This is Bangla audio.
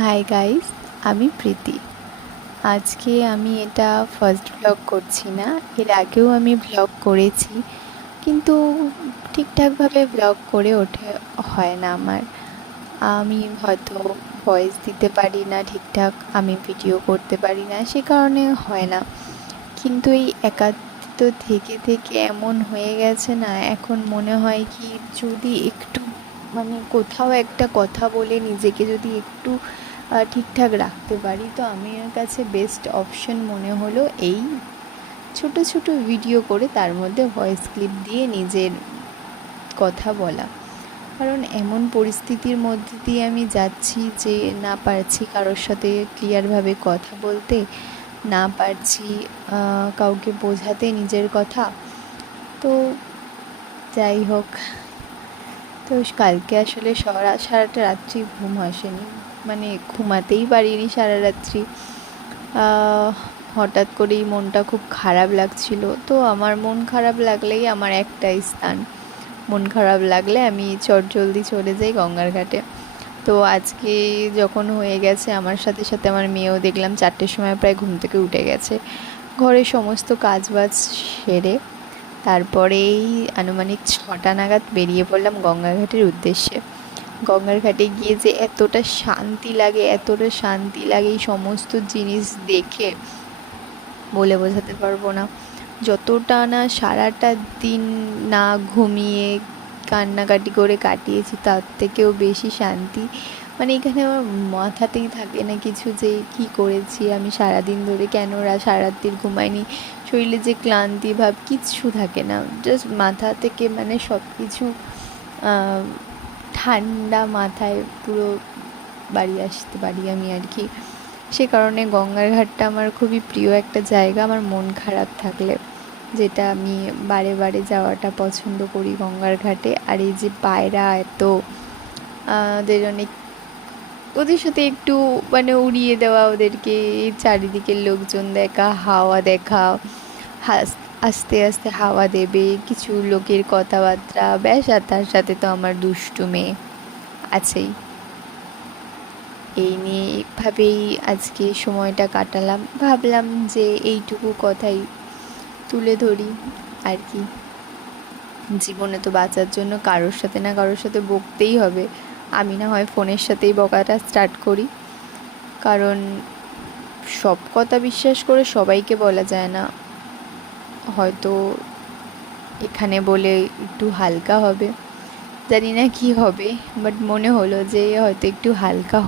হাই গাইস, আমি প্রীতি। আজকে আমি এটা ফার্স্ট ব্লগ করছি না, এর আগেও আমি ব্লগ করেছি, কিন্তু ঠিকঠাকভাবে ব্লগ করে হয় না আমার। আমি হয়তো ভয়েস দিতে পারি না ঠিকঠাক, আমি ভিডিও করতে পারি না, সে কারণে হয় না। কিন্তু এই একাকিত্ব থেকে থেকে এমন হয়ে গেছে না, এখন মনে হয় কি যদি একটু কোথাও একটা কথা বলে নিজেকে যদি একটু ঠিকঠাক রাখতে পারি, তো আমার কাছে বেস্ট অপশন মনে হলো এই ছোট ছোট ভিডিও করে তার মধ্যে ভয়েস ক্লিপ দিয়ে নিজের কথা বলা। কারণ এমন পরিস্থিতির মধ্যে দিয়ে আমি যাচ্ছি যে না পারছি কারোর সাথে ক্লিয়ারভাবে কথা বলতে, না পারছি কাউকে বোঝাতে নিজের কথা। তো যাই হোক, তো কালকে আসলে সারাটা রাত্রি ঘুম আসেনি, ঘুমাতেই পারিনি সারা রাত্রি। হঠাৎ করেই মনটা খুব খারাপ লাগছিল। তো আমার মন খারাপ লাগলেই আমার একটাই স্থান, মন খারাপ লাগলে আমি চটজলদি চলে যাই গঙ্গার ঘাটে। তো আজকে যখন হয়ে গেছে, আমার সাথে সাথে আমার মেয়েও দেখলাম 4টের সময় প্রায় ঘুম থেকে উঠে গেছে। ঘরের সমস্ত কাজবাজ সেরে তারপরেই আনুমানিক 6টা নাগাদ বেরিয়ে পড়লাম গঙ্গার ঘাটের উদ্দেশ্যে। গঙ্গার ঘাটে গিয়ে যে এতটা শান্তি লাগে, এতটা শান্তি লাগে এই সমস্ত জিনিস দেখে বলে বোঝাতে পারবো না। যতটা না সারাটা দিন না ঘুমিয়ে কান্নাকাটি করে কাটিয়েছি, তার থেকেও বেশি শান্তি এখানে আমার মাথাতেই থাকে না কিছু, যে কি করেছি আমি সারাদিন ধরে, কেন সারা রাত্রির ঘুমাইনি, শরীরে যে ক্লান্তি ভাব কিচ্ছু থাকে না। জাস্ট মাথা থেকে সব কিছু ঠান্ডা মাথায় পুরো বাড়ি আসতে পারি আমি আর কি। সে কারণে গঙ্গার ঘাটটা আমার খুবই প্রিয় একটা জায়গা আমার মন খারাপ থাকলে, যেটা আমি বারে বারে যাওয়াটা পছন্দ করি গঙ্গার ঘাটে। আর এই যে পায়রা এত, ওদের অনেক, ওদের সাথে একটু উড়িয়ে দেওয়া, ওদেরকে চারিদিকের লোকজন দেখা, হাওয়া দেখা, আস্তে আস্তে হাওয়া দেবে, কিছু লোকের কথাবার্তা, ব্যাস। আর তার সাথে তো আমার দুষ্টু মেয়ে আছেই। এই নিয়ে এভাবেই আজকে সময়টা কাটালাম। ভাবলাম যে এইটুকু কথাই তুলে ধরি আর কি। জীবনে তো বাঁচার জন্য কারোর সাথে না কারোর সাথে বকতেই হবে। আমি না হয় ফোনের সাথেই বকাটা স্টার্ট করি, কারণ সব কথা বিশ্বাস করে সবাইকে বলা যায় না। হয়তো এখানে বলে একটু হালকা হবে, জানি না কি হবে, বাট মনে হলো যে হয়তো একটু হালকা